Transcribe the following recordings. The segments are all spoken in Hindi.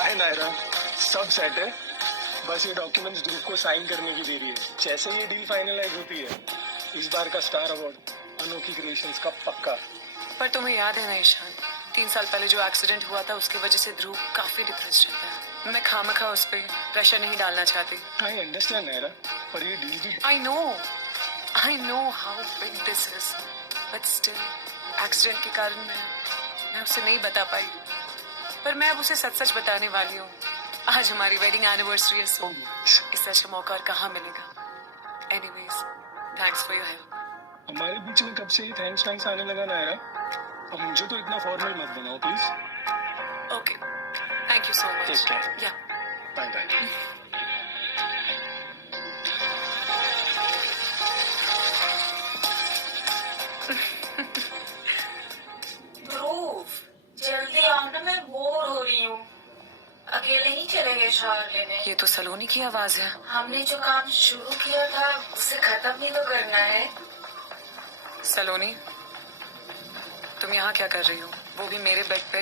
हाय नायरा, सब सेट है। बस ये डॉक्यूमेंट्स ध्रुव को साइन करने की देरी है। जैसे ये डील फाइनलाइज होती है, इस बार का स्टार अवार्ड अनोखी क्रिएशंस का पक्का। पर तुम्हें याद है ना ईशान, 3 साल पहले जो एक्सीडेंट हुआ था उसकी वजह से ध्रुव काफी डिप्रेस रहता है। मैं खामखा उस पर प्रेशर नहीं डालना चाहती। आई अंडरस्टैंड नायरा, पर ये डील भी I know how big this is, but still accident के कारण मैं उसे नहीं बता पाई। पर मैं अब उसे सच सच बताने वाली हूँ। आज हमारी वेडिंग एनिवर्सरी है, सो इससे अच्छा मौका और कहाँ मिलेगा। Anyways, thanks for your help. हमारे बीच में कब से ही थैंक्स आने लगा नायरा। अब मुझे तो इतना फॉर्मल मत बनाओ please. Okay, thank you so much. Take care. या बाय बाय। ध्रुव, जल्दी आओ ना, मैं बोर हो रही हूँ। अकेले ही चले गए शॉवर लेने। ये तो सलोनी की आवाज है। हमने जो काम शुरू किया था उसे खत्म भी तो करना है। सलोनी, तुम यहाँ क्या कर रही हो? वो भी मेरे बेड पे,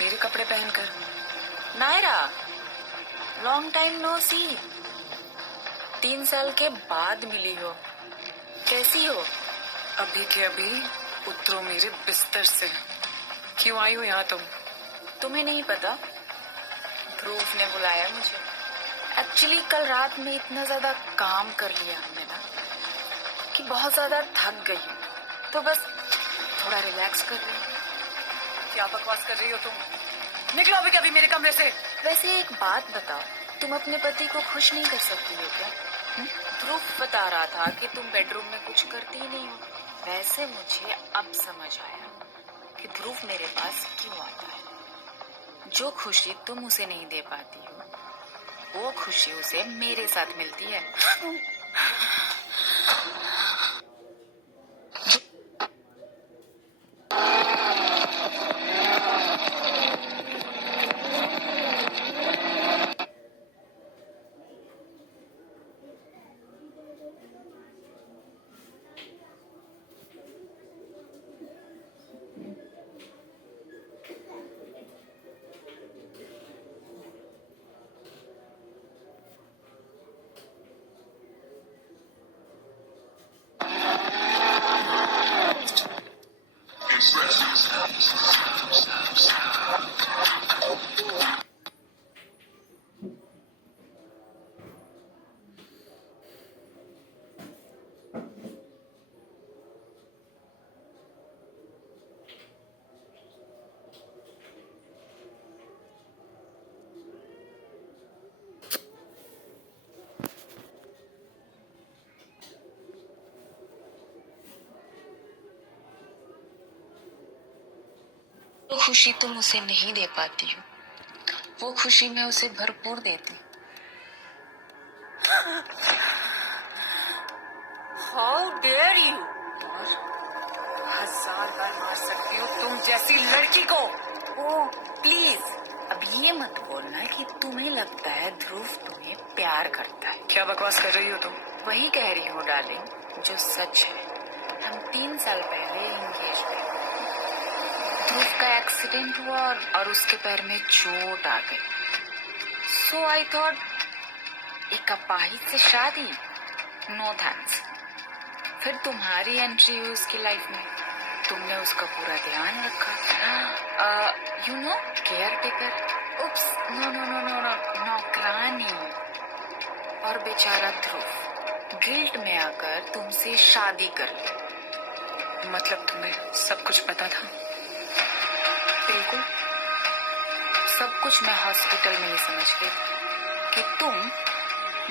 मेरे कपड़े पहनकर। नायरा, लॉन्ग टाइम नो सी। 3 साल के बाद मिली हो, कैसी हो? अभी के अभी उतरो मेरे बिस्तर से। क्यों आई हो यहाँ तुम? तुम्हें नहीं पता, ध्रुव ने बुलाया मुझे। एक्चुअली कल रात में इतना ज्यादा काम कर लिया हमने ना कि बहुत ज्यादा थक गई हूँ, तो बस थोड़ा रिलैक्स कर रही हूँ। क्या बकवास कर रही हो तुम? निकलो अभी कभी मेरे कमरे से। वैसे एक बात बताओ, तुम अपने पति को खुश नहीं कर सकती हो क्या? ध्रुव बता रहा था कि तुम बेडरूम में कुछ करती ही नहीं हो। वैसे मुझे अब समझ आया कि ध्रुव मेरे पास क्यों आता है। जो खुशी तुम उसे नहीं दे पाती हो, वो खुशी उसे मेरे साथ मिलती है। जो खुशी तुम उसे नहीं दे पाती हो, वो खुशी मैं उसे भरपूर देती। How dare you! और 1000 बार मार सकती हो तुम जैसी लड़की को। ओ प्लीज, अब ये मत बोलना कि तुम्हें लगता है ध्रुव तुम्हें प्यार करता है। क्या बकवास कर रही हो तुम? वही कह रही हूँ डार्लिंग, जो सच है। हम 3 साल पहले एंगेज हुए। ध्रुव का एक्सीडेंट हुआ और उसके पैर में चोट आ गई। सो आई थॉट एक अपाहिज से शादी, नो थैंक्स। फिर तुम्हारी एंट्री हुई उसकी लाइफ में। तुमने उसका पूरा ध्यान रखा, you know, care taker. Oops, no no no no no, नौकरानी। और बेचारा ध्रुव गिल्ट में आकर तुमसे शादी कर ली। मतलब तुम्हें सब कुछ पता था? बिल्कुल सब कुछ मैं हॉस्पिटल में ही समझ गई कि तुम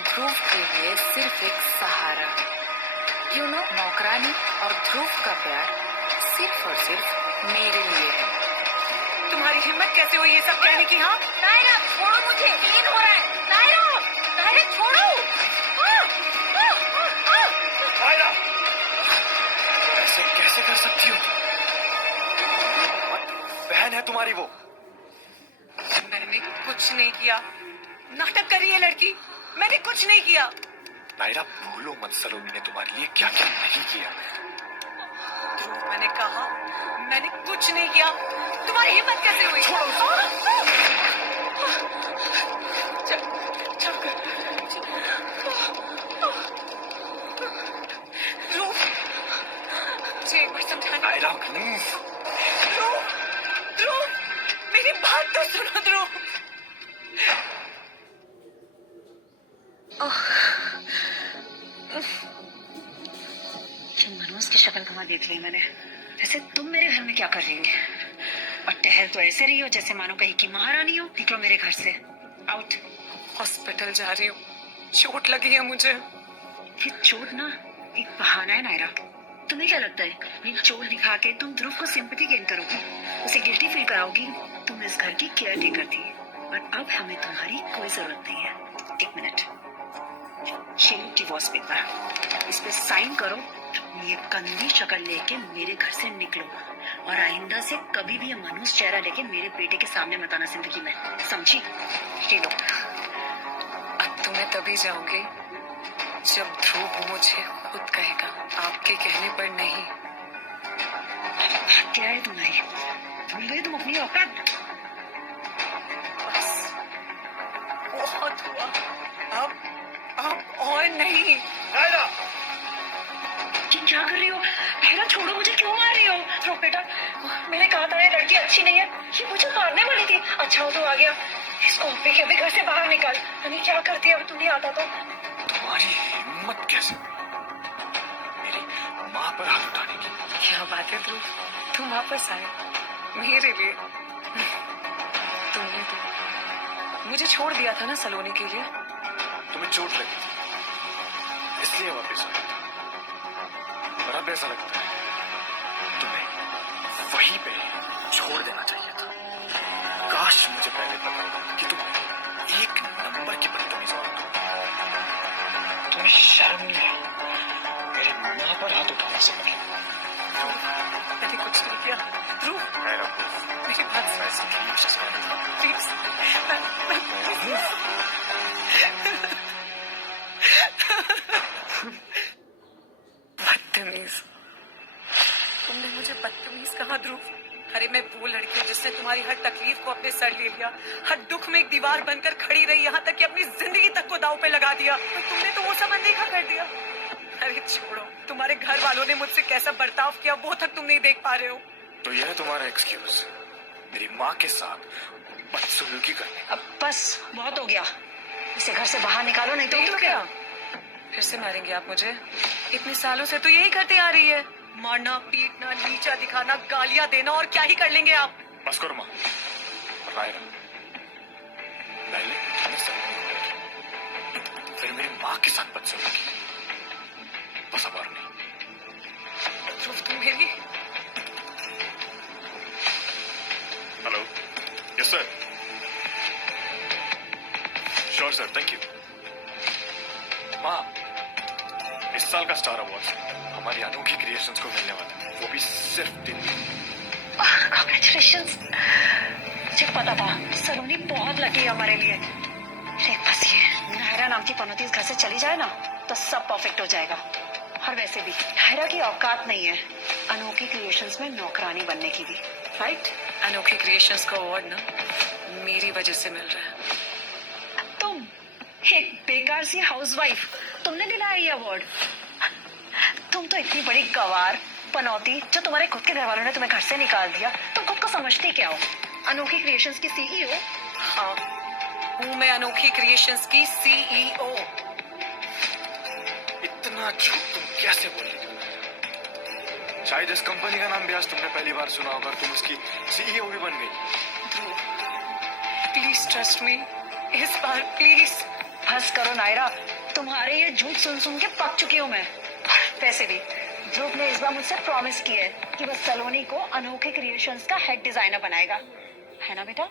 ध्रुव के लिए सिर्फ एक सहारा हो। यू नो, नौकरानी और ध्रुव का प्यार सिर्फ और सिर्फ मेरे लिए है। तुम्हारी हिम्मत कैसे हुई ये सब कहने की? हाँ नायरा, छोड़ो मुझे, पेन हो रहा है। नायरा, नायरा छोड़ो। नायरा, ऐसे कैसे कर सकती हो? बहन है तुम्हारी वो। मैंने कुछ नहीं किया। नाटक कर रही है लड़की। मैंने कुछ नहीं किया। नायरा, भूलो मत सलोनी ने तुम्हारे लिए क्या क्या नहीं किया। ध्रुव, मैंने कहा मैंने कुछ नहीं किया। तुम्हारी हिम्मत कैसे हुई? चल चल कर ध्रुव, मुझे एक बार समझाना। नायरा प्लीज। ध्रुव, ध्रुव, मेरी बात तो सुनो ध्रुव। मनोज की शक्ल कहाँ देख ली मैंने। वैसे तुम मेरे घर में क्या कर रही हो? और टहल तो ऐसे रही हो जैसे मानो कहीं की महारानी हो। निकलो मेरे घर से, आउट। हॉस्पिटल जा रही हूँ, चोट लगी है मुझे। ये चोट ना एक बहाना है नायरा। तुम्हें क्या लगता है ये चोट दिखा के तुम ध्रुव को सिंपैथी गेन करोगी, उसे गिल्टी फील कराओगी? तुम इस घर की केयर टेकर थी, और अब हमें तुम्हारी कोई जरूरत नहीं है। एक मिनट, ये डिवोर्स पेपर, इस पे साइन करो। ये गंदी शक्ल लेके मेरे घर से निकलो, और आइंदा से कभी भी ये मनोज चेहरा लेके मेरे बेटे के सामने मत आना जिंदगी में, समझी? ये लो। अब तो मैं तभी जाऊंगी जब ध्रुव मुझे खुद कहेगा, आपके कहने पर नहीं। क्या है तुम्हारी? भूल गई तुम अपनी औकात? बस बहुत हुआ, अब और नहीं। नायरा ये क्या कर रही हो? नायरा छोड़ो मुझे, क्यों मार रही हो? ध्रुव बेटा, मैंने कहा था ये लड़की अच्छी नहीं है, ये मुझे मारने वाली थी। अच्छा हो तो आ गया, इसको अभी घर से बाहर निकाल। नहीं क्या करती अब, तू नहीं आता तो। तुम्हारी हिम्मत कैसे मेरी माँ पर हाथ उठाने की? क्या बात है ध्रुव, तुम वापस आए मेरे लिए। तुमने तो मुझे छोड़ दिया था ना सलोनी के लिए। तुम्हें चोट लगी थी इसलिए वापस आए, पर अब ऐसा लगता है तुम्हें वहीं पे छोड़ देना चाहिए था। काश मुझे पहले पता होता कि तुम एक नंबर की बदतमीज औरत हो। तुम्हें शर्म नहीं आई मेरी माँ पर हाथ उठाने से पहले? मैंने कुछ नहीं किया ध्रुव, नायरा मेरी बात प्लीज। बदतमीज, तुमने मुझे बदतमीज कहा ध्रुव? अरे मैं वो लड़की हूँ जिसने तुम्हारी हर तकलीफ को अपने सर ले लिया, हर दुख में एक दीवार बनकर खड़ी रही, यहाँ तक कि अपनी जिंदगी तक को दांव पे लगा दिया। तो तुमने तो वो सब अनदेखा कर दिया। अरे छोड़ो, तुम्हारे घर वालों ने मुझसे कैसा बर्ताव किया वो तक तुम नहीं देख पा रहे हो। तो यह है तुम्हारा एक्सक्यूज मेरी माँ के साथ बदसलूकी करने? अब बस बहुत हो गया, इसे घर से बाहर निकालो, नहीं तो क्या फिर से मारेंगे आप मुझे? इतने सालों से तो यही करती आ रही है, मारना, पीटना, नीचा दिखाना, गालियां देना, और क्या ही कर लेंगे आप? बस करो माँ। नायरा, पहले तुमने सलोनी को देखी, फिर मेरी माँ के साथ बदसलूकी, बस अब और नहीं। ध्रुव तुम मेरी। Hello, yes sir. Sure sir, thank you. माँ, इस साल का स्टार अवार्ड हमारी अनोखी क्रिएशंस को मिलने वाला है, वो भी सिर्फ 3 दिन। कांग्रेचुलेशंस। मुझे पता था सलोनी बहुत लकी है हमारे लिए। एक बस ये नायरा नाम की पनौती इस घर से चली जाए ना तो सब परफेक्ट हो जाएगा। और वैसे भी नायरा की औकात नहीं है अनोखी क्रिएशंस में नौकरानी बनने की भी, राइट? अनोखी क्रिएशंस का अवार्ड ना मेरी वजह से मिल रहा है। तुम एक बेकार सी हाउसवाइफ, तुमने दिलाया ये अवार्ड? तुम तो इतनी बड़ी गवार पनौती, जो तुम्हारे खुद के घर वालों ने तुम्हें घर से निकाल दिया, तुम खुद को समझती क्या हो? अनोखी क्रिएशंस की सीईओ? हाँ, हूँ मैं अनोखी क्रिएशंस की सीईओ। इतना झूठ तुम कैसे बोल रही हो? शायद इस कंपनी का नाम भी आज तुमने पहली बार सुना होगा, तुम उसकी सीईओ भी बन गई। प्लीज ट्रस्ट मी, इस बार प्लीज। बस करो नायरा, तुम्हारे ये झूठ सुन सुन के पक चुकी हूँ मैं। वैसे भी ध्रुव ने इस बार मुझसे प्रॉमिस की है कि वह सलोनी को अनोखे क्रिएशंस का हेड डिजाइनर बनाएगा, है ना बेटा?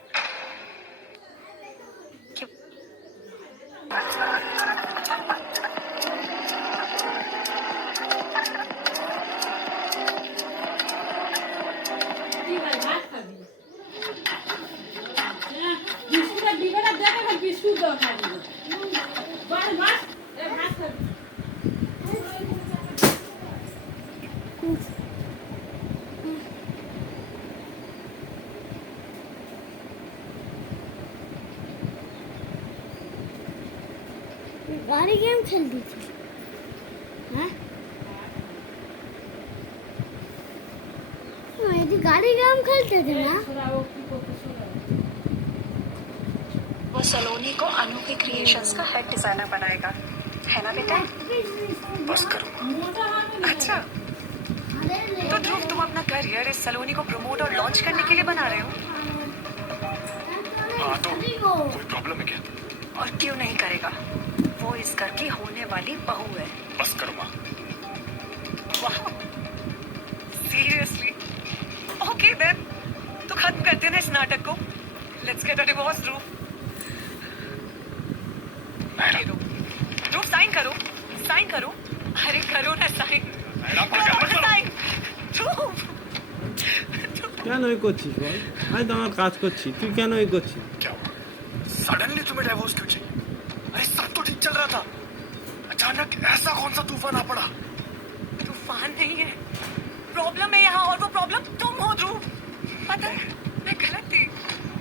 বিস্কুট দাও খাবি বাড়ি মাছ এ ভাত খাবি गाड़ी गेम खेलती थी हाँ यदि गाड़ी गेम खेलते थे ना वो सलोनी को अनु के क्रिएशंस का हेड डिजाइनर बनाएगा, है ना बेटा? बस करो। अच्छा, तो ध्रुव तुम अपना करियर इस सलोनी को प्रमोट और लॉन्च करने के लिए बना रहे हो? हाँ तो कोई प्रॉब्लम है क्या? और क्यों नहीं करेगा? वो इस घर की होने वाली बहू है। बस करो माँ। सीरियसली? ओके देन, तो खत्म करते हैं ना इस नाटक को। लेट्स गेट अ डिवोर्स ध्रुव। ये लो, ध्रुव साइन करो, साइन करो। अरे करो ना साइन, সাইন। ধ্রুব, কেন এই করছিস বল? আমি তো আমার কাজ করছি, তুই কেন এই করছিস? क्या हुआ? सडनली तुम्हें डाइवोर्स क्यों चाहिए? अरे सब तो ठीक चल रहा था, अचानक ऐसा कौन सा तूफान आ पड़ा? तूफान नहीं है, प्रॉब्लम है यहाँ, और वो प्रॉब्लम तुम हो ध्रुव। पता है मैं गलत थी,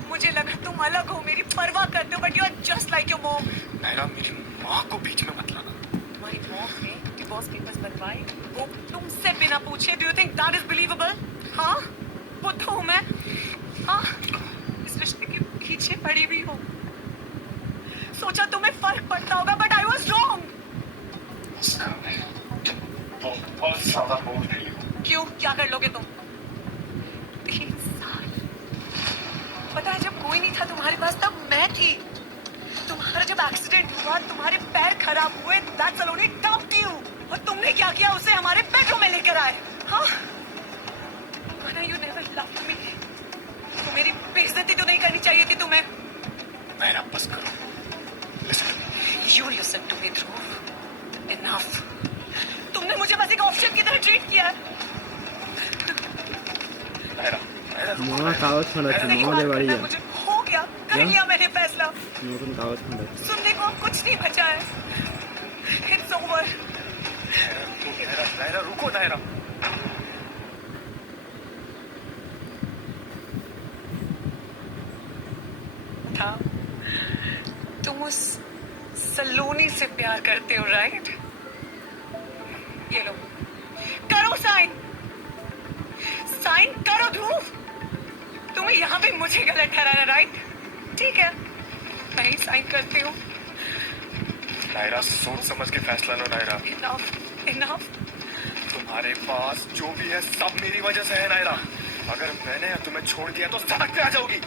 मुझे लगा तुम अलग हो, मेरी परवाह करते हो, but you are just like your mom. Naira मेरी माँ को बीच में मत लाना। तुम्हारी मॉम ने डिवोर्स पेपर्स बनवाए, वो तुमसे बिना पूछे। Do you think that is believable? हाँ, बुद्ध हूँ मैं? हाँ, इस रिश्ते के पीछे पड़ी हुई हो। सोचा तुम्हें फर्क पड़ता होगा, बट आई वाज रॉन्ग। बहुत ज्यादा बोल रही हो। क्यों, क्या कर लोगे तुम? 3 साल। पता है जब कोई नहीं था तुम्हारे पास, तब मैं थी। तुम्हारा जब एक्सीडेंट हुआ, तुम्हारे पैर खराब हुए, दैट सलोनी डम्प्ड यू। और तुमने क्या किया? उसे हमारे बेडरूम में लेकर आए। हाँ, यू नेवर लव्ड मी। तो मेरी बेइज्जती तो नहीं करनी चाहिए थी तुम्हें। नायरा बस करो। Listen. You listen to me, Dhruv. Enough. तुमने मुझे बस एक ऑप्शन की तरह ट्रीट किया है। नायरा, नायरा रुको। মামা কাগজ খোঁড়াচ্ছে, नहीं মামাদের बात বাড়ি करना যা, मुझे हो गया, कर क्या? लिया मैंने फैसला। নতুন কাগজ খোঁড়াচ্ছে। सुनने को अब कुछ नहीं बचा है। It's over. नायरा रुको नायरा। था, तुम उस सलोनी से प्यार करते हो, राइट? ये लो, करो साइन, साइन करो ध्रुव। तुम्हें यहाँ पे मुझे गलत ठहराना, राइट? ठीक है, मैं ही साइन करती हूँ। नायरा सोच समझ के फैसला लो नायरा। Enough, enough. तुम्हारे पास जो भी है सब मेरी वजह से है नायरा। अगर मैंने तुम्हें छोड़ दिया तो सड़क पे आ जाओगी।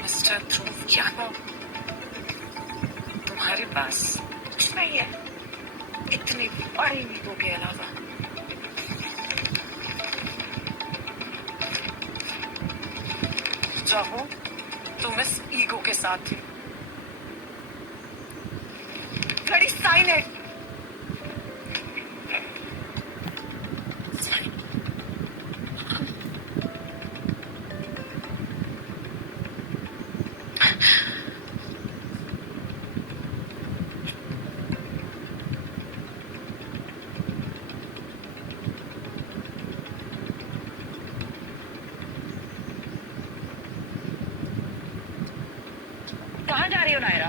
मिस्टर ध्रुव यादव, तुम्हारे पास कुछ नहीं है इतनी बड़ी ईगो के अलावा। चाहो तुम इस ईगो के साथ थे। Bloody sign it. कहाँ जा रही हो नायरा?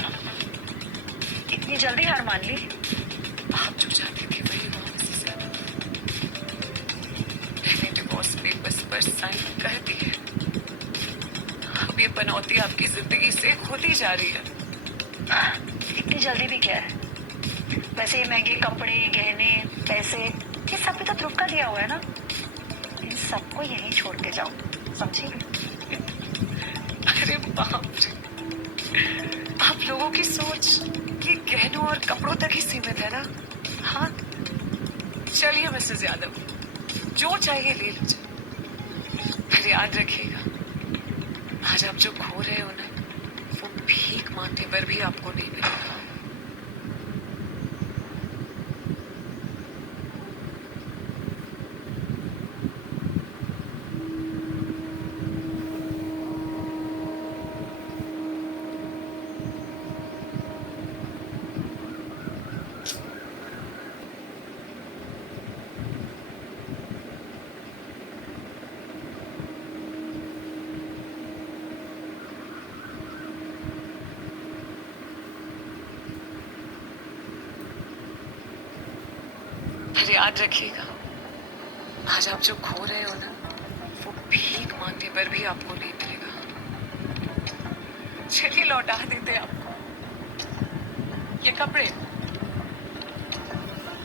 इतनी जल्दी हार मान ली? आप जो चाहते थे वही हुआ मुझसे ज्यादा। मैंने डिवोर्स पेपर्स पर साइन कर दिए। अब ये पनौती आपकी जिंदगी से होती जा रही है। इतनी जल्दी भी क्या है? वैसे ये महंगे कपड़े, गहने, पैसे, ये सब भी तो ध्रुव का दिया हुआ है ना। इन सबको यहीं छोड़ के जाओ, समझी? अरे बाप रे, आप लोगों की सोच ये गहनों और कपड़ों तक ही सीमित है ना? हाँ, चलिए मिसेस यादव, जो चाहिए ले लीजिए। फिर याद रखिएगा, आज आप जो खो रहे हो ना, वो भीख मांगने पर भी आपको नहीं मिलेगा। पर याद रखिएगा, आज आप जो खो रहे हो ना, वो भीख मांगने पर भी आपको नहीं मिलेगा। चलिए लौटा देते हैं आपको ये कपड़े।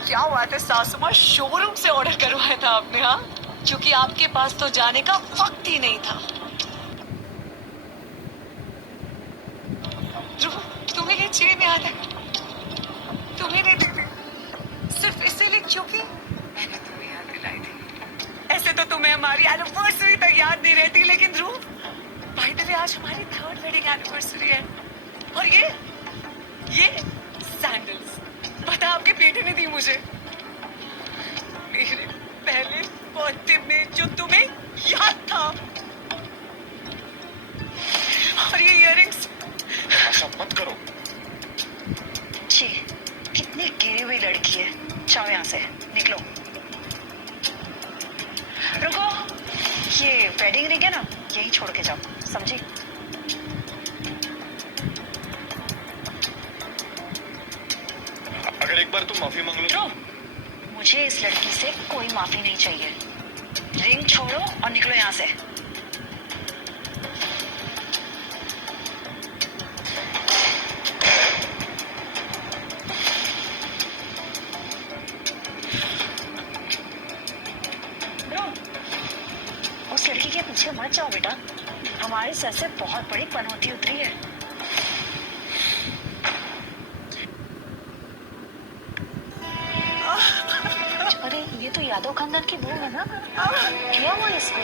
क्या बात है सासू माँ, शोरूम से ऑर्डर करवाया था आपने? हाँ, क्योंकि आपके पास तो जाने का वक्त ही नहीं था। ध्रुव, तुम्हें ये चेन याद है? तुम्हें नहीं दी थी सिर्फ इसीलिए क्योंकि मैंने तुम्हें याद दिलाई थी। ऐसे तो तुम्हें हमारी एनिवर्सरी तक याद नहीं रहती, लेकिन ध्रुव, भाई द वे आज हमारी 3rd वेडिंग एनिवर्सरी है। और ये सैंडल्स पता आपके बेटे ने दी मुझे मेरे पहले बर्थडे में, जो तुम्हें याद था। और ये इयररिंग्स। ऐसा मत करो। छी, कितनी गिरी हुई लड़की है। जाओ यहाँ से, निकलो। रुको, ये वेडिंग रिंग है ना, यही छोड़ के जाओ, समझी? अगर एक बार तुम माफी मांग लो। ध्रुव, मुझे इस लड़की से कोई माफी नहीं चाहिए। रिंग छोड़ो और निकलो यहाँ से। ध्रुव, उस लड़की के पीछे मत जाओ बेटा, हमारे सर से बहुत बड़ी पनौती उतरी है। अरे ये तो यादव खानदान की बहू है ना, क्या हुआ इसको?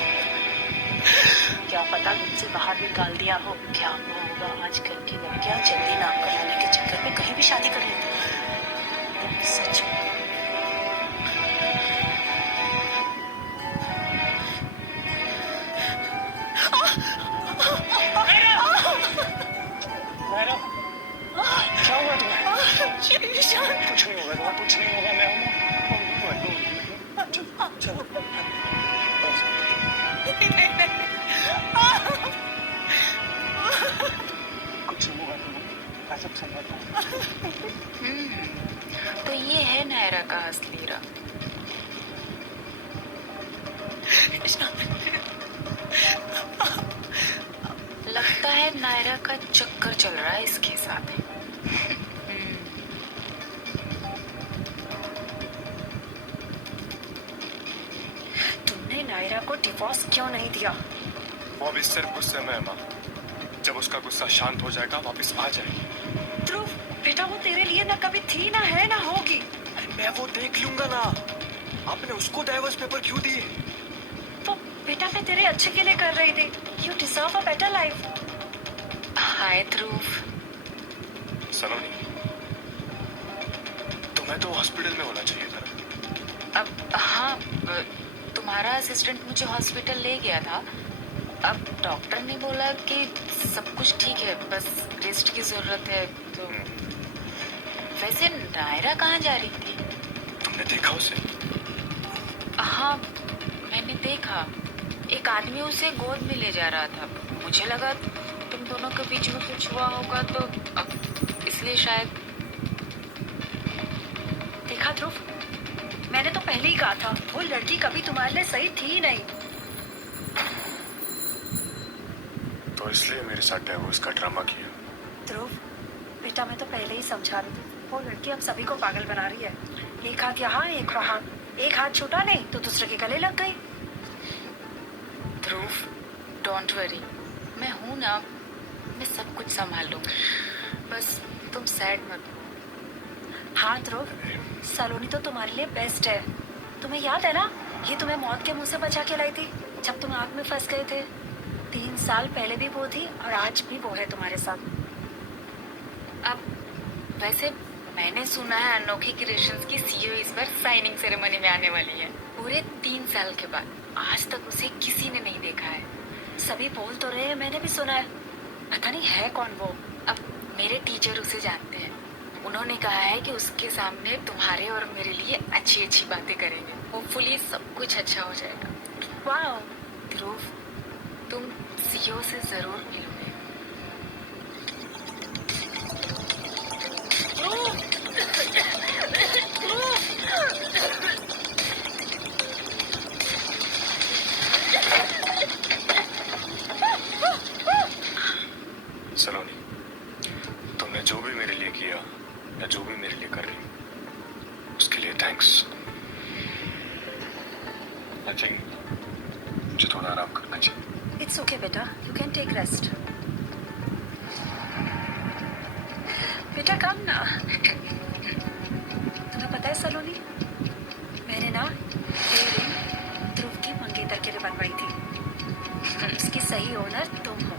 क्या पता मुझसे बाहर निकाल दिया हो। क्या हुआ होगा, आजकल की लड़कियां जल्दी नाम कमाने के चक्कर में कहीं भी शादी कर लेती हैं। सच में। क्या हुआ तुम्हें? कुछ नहीं होगा तुम्हें, कुछ नहीं होगा। मैं हूं ना। चलो बस। कुछ नहीं होगा तुम्हें, मैं सब समझता हूँ। तो ये है नायरा का असली रंग। लगता है नायरा का चक्कर चल रहा है इसके साथ। तुमने नायरा को डिवोर्स क्यों नहीं दिया? वो अभी सिर्फ गुस्से में है माँ। जब उसका गुस्सा शांत हो जाएगा वापस आ जाएगी। ध्रुव बेटा, वो तेरे लिए ना कभी थी, ना है, ना होगी। अरे मैं वो देख लूंगा ना। आपने उसको डाइवोर्स पेपर क्यों दिए? तो बेटा मैं तेरे अच्छे के लिए कर रही थी। You deserve a better life. Hi Dhruv. Saloni, तुम्हें तो हॉस्पिटल में होना चाहिए था। अब हाँ, तुम्हारा असिस्टेंट मुझे हॉस्पिटल ले गया था। अब डॉक्टर ने बोला कि सब कुछ ठीक है, बस रेस्ट की जरूरत है। तो वैसे नायरा कहाँ जा रही थी? तुमने देखा उसे? हाँ, मैंने देखा। एक आदमी उसे गोद में ले जा रहा था। मुझे लगा तुम दोनों के बीच में कुछ हुआ होगा, तो अब इसलिए शायद। देखा ध्रुव, मैंने तो पहले ही कहा था, वो लड़की कभी तुम्हारे लिए सही थी नहीं। तो इसलिए मेरे साथ डाइवोर्स का ड्रामा किया। ध्रुव बेटा, मैं तो पहले ही समझा रही थी, वो लड़की हम सभी को पागल बना रही है। एक हाथ यहाँ, एक वहाँ, एक हाथ छूटा नहीं तो दूसरे के गले लग गई। ध्रुव, डोंट वरी, मैं हूं ना, मैं सब कुछ संभाल लूंगी। बस तुम सैड मत हो। हाँ ध्रुव, सलोनी तो तुम्हारे लिए बेस्ट है। तुम्हें याद है ना, ये तुम्हें मौत के मुंह से बचा के लाई थी जब तुम आग में फंस गए थे। 3 साल पहले भी वो थी और आज भी वो है तुम्हारे साथ। अब वैसे मैंने सुना है अनोखी क्रिएशंस की सीईओ इस बार साइनिंग सेरेमनी में आने वाली है। पूरे 3 साल के बाद आज तक उसे किसी ने नहीं देखा है। सभी बोल तो रहे हैं, मैंने भी सुना है। पता नहीं है कौन वो। अब मेरे टीचर उसे जानते हैं। उन्होंने कहा है कि उसके सामने तुम्हारे और मेरे लिए अच्छी अच्छी बातें करेंगे। होपफुली सब कुछ अच्छा हो जाएगा। वाह ध्रुव, तुम सीईओ से जरूर मिलोगे। सोना चाहिए, मुझे थोड़ा आराम करना चाहिए। इट्स ओके बेटा, यू कैन टेक रेस्ट। बेटा कम ना। तुम्हें पता है सलोनी, मैंने ना ये रिंग ध्रुव की मंगेतर के लिए बनवाई थी। उसकी सही ओनर तुम हो।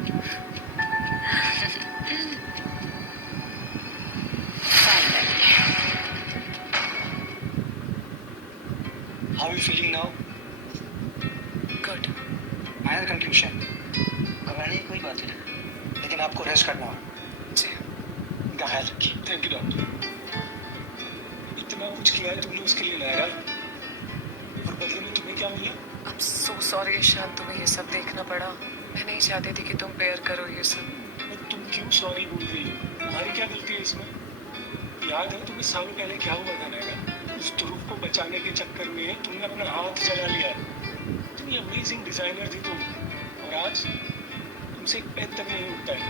How are you feeling now? Good. Final conclusion, घबराने की कोई बात नहीं, लेकिन आपको रेस्ट करना होगा। जी। इनका ख्याल रखिए। Thank you doctor. इतना कुछ किया है तुमने उसके लिए नायरा, और बदले में तुम्हें क्या मिला? I'm so sorry ईशान, तुम्हें ये सब देखना पड़ा। मैं नहीं चाहती थी कि तुम बेयर करो ये सब। और तुम क्यों सॉरी बोल रही हो? तुम्हारी क्या गलती है इसमें? याद है तुम्हें सालों पहले क्या हुआ था नायरा? उस ध्रुव को बचाने के चक्कर में तुमने अपना हाथ जला लिया। इतनी अमेजिंग डिजाइनर थी तुम, और आज तुमसे एक पैर तक नहीं उठता है।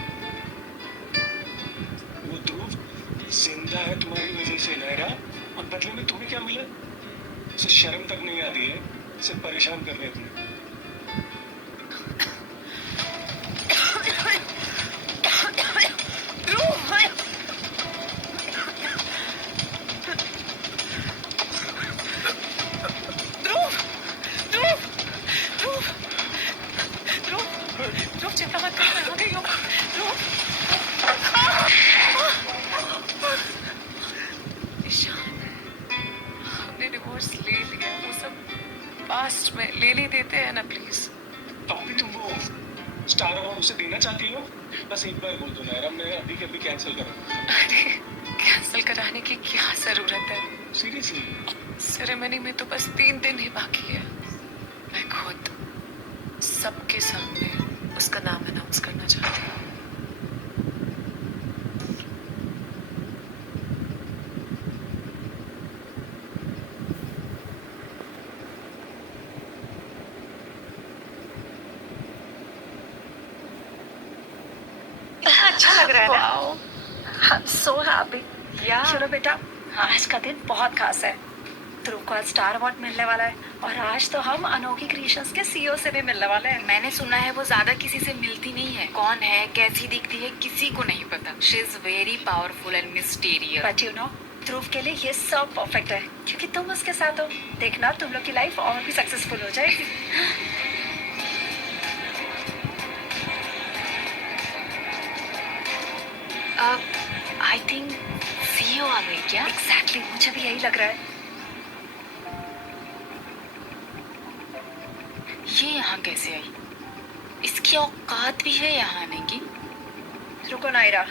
वो ध्रुव जिंदा है तुम्हारी वजह से नायरा, और बदले में तुम्हें क्या मिला? उसे शर्म तक नहीं आती है, उसे परेशान कर रहे तुम। ध्रुव चिंता मत करो, मैं आ गई हूँ। ईशान, हमने डिवोर्स ले लिया, वो सब पास्ट में ले देते हैं ना प्लीज। तो अभी तुम वो स्टार अवार्ड उसे देना चाहती हो? बस एक बार बोल दो नायरा, मैं अभी के अभी कैंसिल करूँ। अरे कैंसिल कराने की क्या जरूरत है? सीरियसली? सेरेमनी में तो बस 3 दिन ही बाकी है। मैं खुद सबके सामने उसका नाम अनाउंस करना चाहती हूँ। अच्छा लग रहा है ना? So happy. या चलो बेटा, आज का दिन बहुत खास है। ध्रुव को आज स्टार अवार्ड मिलने वाला है, और आज तो हम अनोखी क्रिएशंस के सीईओ से भी मिलने वाले हैं। मैंने सुना है वो ज्यादा किसी से मिलती नहीं है। कौन है, कैसी दिखती है, किसी को नहीं पता। She is very powerful and mysterious. But you know, Dhruv के लिए ये सब परफेक्ट है, क्योंकि तुम उसके साथ हो। देखना तुम लोग की लाइफ और भी सक्सेसफुल हो जाएगी। आई थिंक सीईओ आ गई क्या? एग्जैक्टली, मुझे भी यही लग रहा है। ये यहाँ कैसे आई? इसकी औकात भी है यहाँ आने की? रुको नायरा,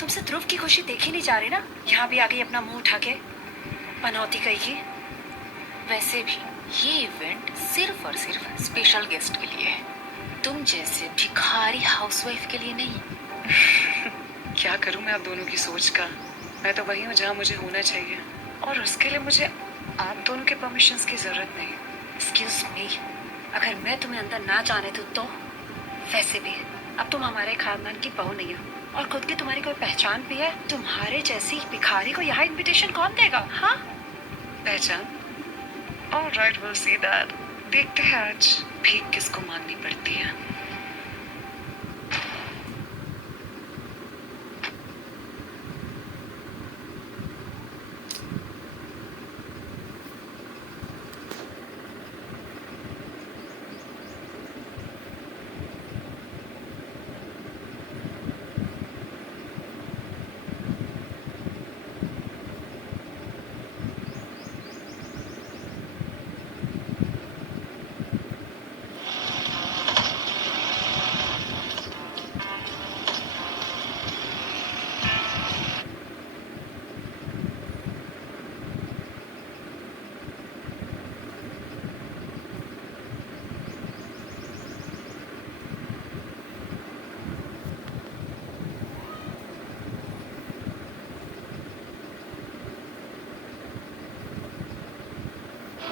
तुमसे ध्रुव की खुशी देखी नहीं जा रही ना? यहाँ भी आ गई अपना मुंह उठा के, पनौती कही। वैसे भी ये इवेंट सिर्फ और सिर्फ स्पेशल गेस्ट के लिए है, तुम जैसे भिखारी हाउसवाइफ के लिए नहीं। क्या करूं मैं आप दोनों की सोच का? मैं तो वही हूँ जहाँ मुझे होना चाहिए, और उसके लिए मुझे आप दोनों के परमिशंस की जरूरत नहीं। एक्सक्यूज मी, अगर मैं तुम्हें अंदर ना जाने दूँ तो? वैसे भी अब तुम हमारे खानदान की बहू नहीं हो, और खुद की तुम्हारी कोई पहचान भी है? तुम्हारे जैसी भिखारी को यहाँ इनविटेशन कौन देगा? हाँ, पहचान? Alright, will see that. देखते हैं आज भीख किसको मांगनी पड़ती है।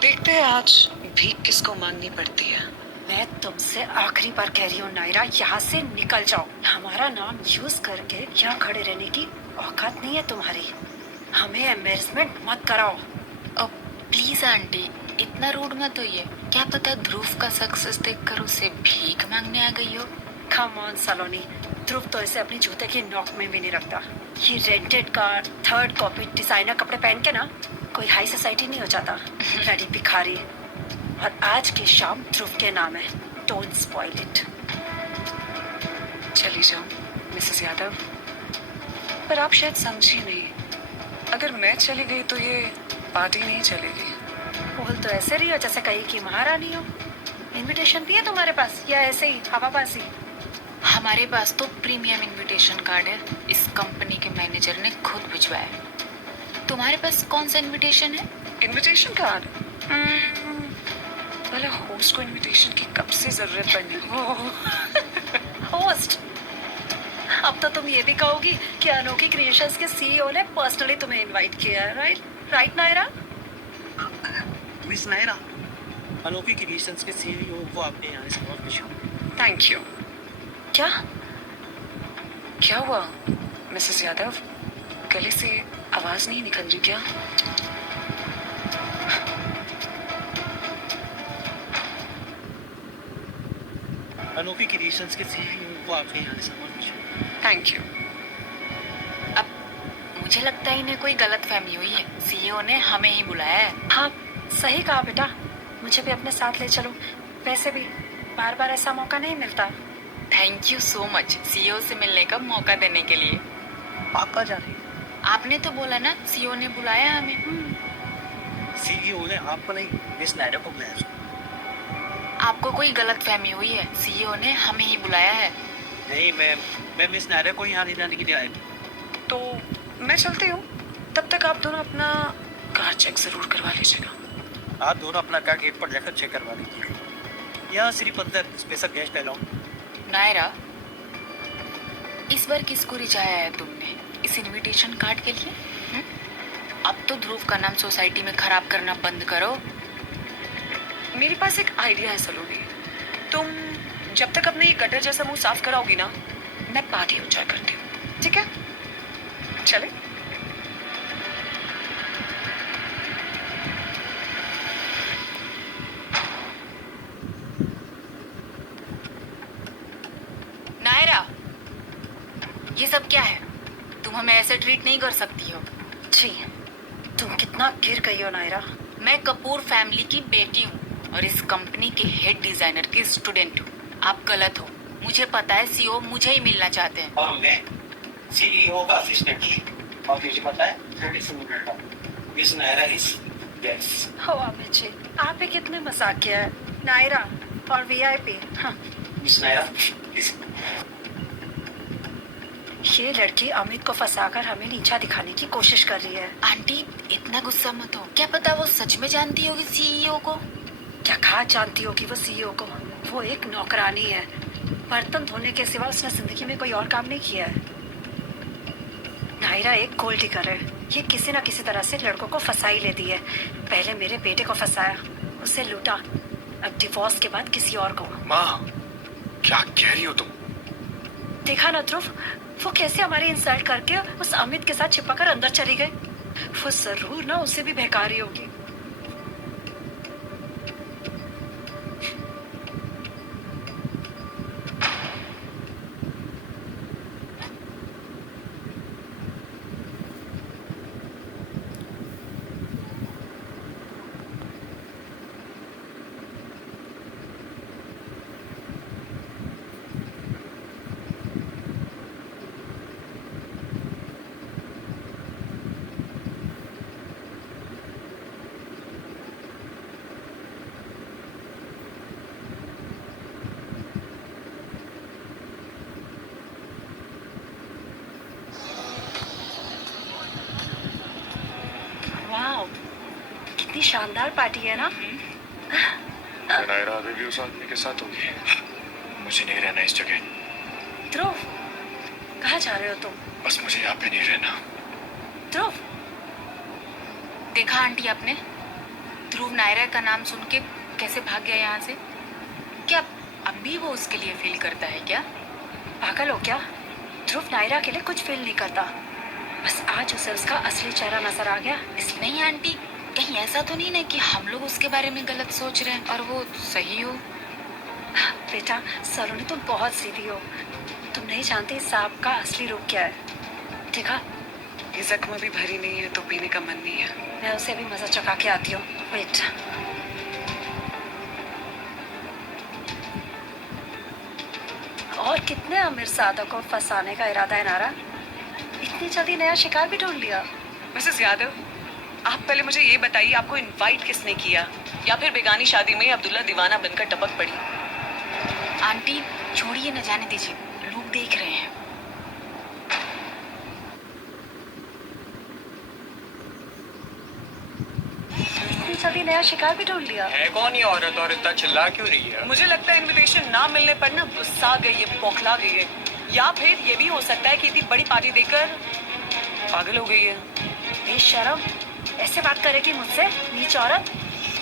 देखते हैं आज भीख किसको मांगनी पड़ती है। मैं तुमसे आखिरी बार कह रही हूँ नायरा, यहाँ से निकल जाओ। हमारा नाम यूज करके यहाँ खड़े रहने की औकात नहीं है तुम्हारी। हमें एम्बेरसमेंट मत कराओ। अब प्लीज आंटी, इतना इतना रूड मत होइए। क्या पता ध्रुव का सक्सेस देखकर उसे भीख मांगने आ गई हो। कम ऑन सलोनी, ध्रुव तो इसे अपनी जूते की नोक में भी नहीं रखता। ये rented car, third copy designer कपड़े पहन के ना कोई हाई सोसाइटी नहीं हो जाता। लड़ी भिखारी। और आज की शाम ध्रुव के नाम है। Don't spoil it. चली जाऊं मिसेस यादव, पर आप शायद समझी नहीं। अगर मैं चली गई तो ये पार्टी नहीं चलेगी। बोल तो ऐसे रही हो जैसे कहीं की महारानी हो। इनविटेशन भी है तुम्हारे पास या ऐसे ही हवाबाजी? हमारे पास तो प्रीमियम इनविटेशन कार्ड है, इस कंपनी के मैनेजर ने खुद भिजवाया है। तुम्हारे पास कौन सा इनविटेशन है? Invitation card? भला होस्ट को इनविटेशन की कब से जरूरत पड़नी? होस्ट? अब तो तुम ये भी कहोगी कि अनोखी क्रिएशंस के सीईओ ने पर्सनली तुम्हें इनवाइट किया है, राइट नायरा? मिस नायरा, अनोखी क्रिएशंस के सीईओ वो आपके यहाँ से बहुत खुश हूँ। Thank you. क्या? क्या हुआ मिसेस यादव? गले से आवाज नहीं निकल रही क्या? अनोखी क्रिएशंस के सीईओ वो आपके यहाँ से बहुत खुश हूँ। Thank you. अब मुझे लगता है इन्हें कोई गलतफहमी हुई है। सीईओ ने हमें ही बुलाया है। हाँ, सही कहा बेटा। मुझे भी अपने साथ ले चलो। वैसे भी बार बार ऐसा मौका नहीं मिलता। Thank you so much CEO से मिलने का मौका देने के लिए। आप कहाँ जा रही हैं? आपने तो बोला ना सीईओ ने बुलाया हमें। सीईओ ने आपको नहीं, मिस नायरा को बुलाया। आपको कोई गलतफहमी हुई है, सीईओ ने हमें ही बुलाया है। नहीं, मैं मिस नायरा को यहाँ ले जाने के लिए आया था। तो मैं चलती हूँ। तब तक आप दोनों अपना कार चेक जरूर करवा लीजिएगा। आप दोनों अपना कार गेट पर जाकर चेक करवा लीजिए। यहाँ सिर्फ अंदर स्पेशल गेस्ट अलाउड। नायरा, इस बार किसको रिझाया है तुमने इस इनविटेशन कार्ड के लिए? अब तो ध्रुव का नाम सोसाइटी में खराब करना बंद करो। मेरे पास एक आइडिया है सलोनी। तुम जब तक अपने ये गटर जैसा मुंह साफ कराओगी ना, मैं पार्टी एंजॉय करती हूँ। ठीक है, चले? नायरा, ये सब क्या है? तुम हमें ऐसे ट्रीट नहीं कर सकती हो। जी, तुम कितना गिर गई हो नायरा। मैं कपूर फैमिली की बेटी हूँ और इस कंपनी के हेड डिजाइनर की स्टूडेंट हूँ। आप गलत हो। मुझे पता है सीईओ मुझे ही मिलना चाहते हैं। और मैं सीईओ का असिस्टेंट। और तुझे पता है मिस नायरा इज यस। हो अमित जी, आप भी कितने मजाक किया है। नायरा और वीआईपी। हाँ, मिस नायरा इज। ये लड़की अमित को फंसाकर हमें नीचा दिखाने की कोशिश कर रही है। आंटी, इतना गुस्सा मत हो। क्या पता वो सच में जानती होगी सीईओ को। क्या कहा जानती होगी वो सीईओ को? वो एक नौकरानी है। बर्तन धोने के सिवा उसने जिंदगी में कोई और काम नहीं किया है। नायरा एक गोल्ड डिगर है। ये किसी ना किसी तरह से लड़कों को फंसा ही लेती है। पहले मेरे बेटे को फंसाया, उसे लूटा, अब डिवोर्स के बाद किसी और को। माँ, क्या कह रही हो तुम? देखा ना ध्रुव, वो कैसे हमारी इंसल्ट करके उस अमित के साथ छिपा कर अंदर चली गई। वो जरूर ना उसे भी बहका रही होगी। वाह, कितनी शानदार पार्टी है ना। नायरा अभी भी उस आदमी के साथ होगी। मुझे नहीं रहना इस जगह। ध्रुव, कहाँ जा रहे हो तुम? बस मुझे यहाँ पे नहीं रहना। ध्रुव, देखा आंटी आपने? ध्रुव नायरा का नाम सुन के कैसे भाग गया यहाँ से। क्या अब भी वो उसके लिए फील करता है क्या? पागल हो क्या? ध्रुव नायरा के लिए कुछ फील नहीं करता। बस आज उसे उसका असली चेहरा नजर आ गया। नहीं आंटी, कहीं ऐसा तो नहीं ना कि हम लोग उसके बारे में गलत सोच रहे हैं और वो सही हो? बेटा सलोनी तुम बहुत सीधी हो, तुम नहीं जानती इस सांप का असली रूप क्या है। देखा, ये जख्म भी भरी नहीं है तो पीने का मन नहीं है। मैं उसे अभी मजा चखा के आती हूँ। वेट। और कितने अमीर साधक को फंसाने का इरादा है नारा? इतनी जल्दी नया शिकार भी ढूंढ लिया। मिसेस यादव, आप पहले मुझे ये बताइए, आपको इनवाइट किसने किया, या फिर बेगानी शादी में अब्दुल्ला दीवाना बनकर टपक पड़ी? आंटी छोड़िए, न जाने दीजिए, लोग देख रहे हैं। इतनी जल्दी नया शिकार भी ढूंढ लिया। है कौन ये औरत और इतना चिल्ला क्यों रही है? मुझे लगता है इनविटेशन ना मिलने पर ना गुस्सा गई है, बौखला गई है, या फिर ये भी हो सकता है कि इतनी बड़ी पार्टी देकर पागल हो गई है। बेशरम, ऐसे बात करेगी मुझसे? नीच औरत।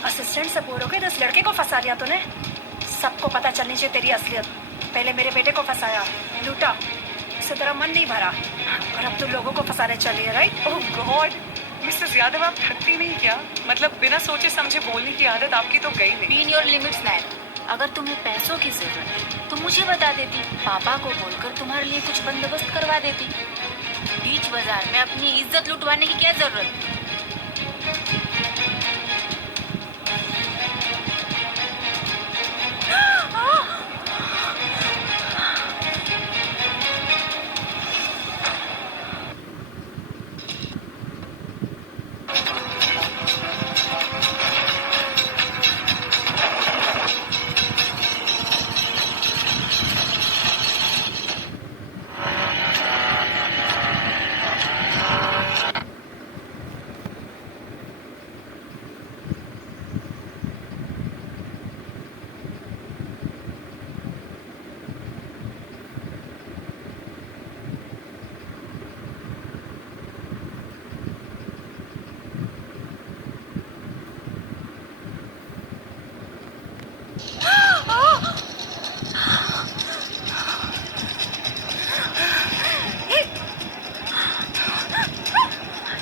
असिस्टेंट से बोलोगे तो इस लड़के को फंसा लिया तूने। सबको पता चलनी चाहिए तेरी असलियत। पहले मेरे बेटे को फंसाया, लूटा, उससे तेरा मन नहीं भरा, और अब तू लोगों को फंसाने चली है, राइट? ओह गॉड, मिसेस यादव आप थकती नहीं क्या? मतलब बिना सोचे समझे बोलने की आदत आपकी तो गई नहीं। Be in your limits Naira. अगर तुम्हें पैसों की जरूरत है तो मुझे बता देती, पापा को बोलकर तुम्हारे लिए कुछ बंदोबस्त करवा देती। बीच बाजार में अपनी इज्जत लुटवाने की क्या जरूरत?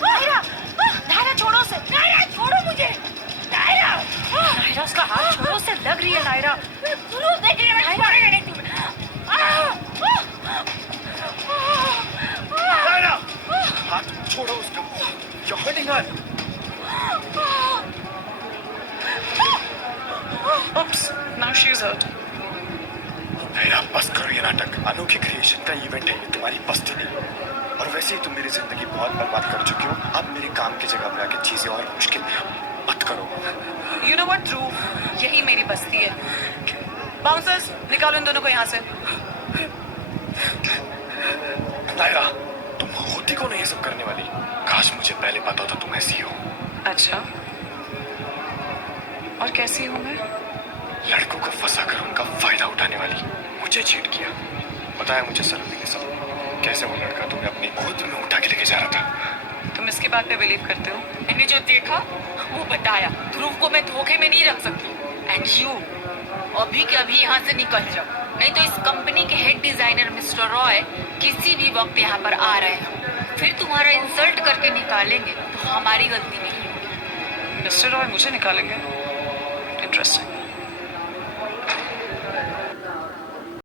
नायरा, नायरा छोड़ो उसे। नायरा छोड़ो मुझे। नायरा, नायरा उसका हाथ छोड़ो, उसे लग रही है। नायरा सुनो, देख रही है, छोड़ेगा नहीं तुम्हें। नायरा, हाथ छोड़ो उसका। You're hurting her. Oops, now she's hurt. Naira बस करो ये नाटक। अनोखी क्रिएशन का इवेंट है ये, तुम्हारी बस्ती नहीं। और वैसे ही तुम मेरी जिंदगी बहुत बर्बाद कर चुकी हो। अब मेरे काम की जगह पे आके चीजें और मुश्किल मत करो। You know what, ध्रुव, यही मेरी बस्ती है। बाउंसर्स, निकालो इन दोनों को यहाँ से। नायरा, तुम होती कौन है ये सब करने वाली? काश मुझे पहले पता होता तुम ऐसी हो। अच्छा, और कैसी हूँ मैं? लड़कों को फंसा कर उनका फायदा उठाने वाली। मुझे चीट किया, बताया मुझे सलोनी ने सब। कैसे वो लड़का तुम्हें अपनी गोद में उठा के लेके जा रहा था। तुम इसकी बात पे बिलीव करते हो? मैंने जो देखा वो बताया। ध्रुव को मैं धोखे में नहीं रख सकती। एंड यू अभी के अभी यहाँ से निकल जाओ, नहीं तो इस कंपनी के हेड डिजाइनर मिस्टर रॉय किसी भी वक्त यहाँ पर आ रहे हैं, फिर तुम्हारा इंसल्ट करके निकालेंगे तो हमारी गलती नहीं है। मिस्टर रॉय मुझे निकालेंगे? इंटरेस्टिंग।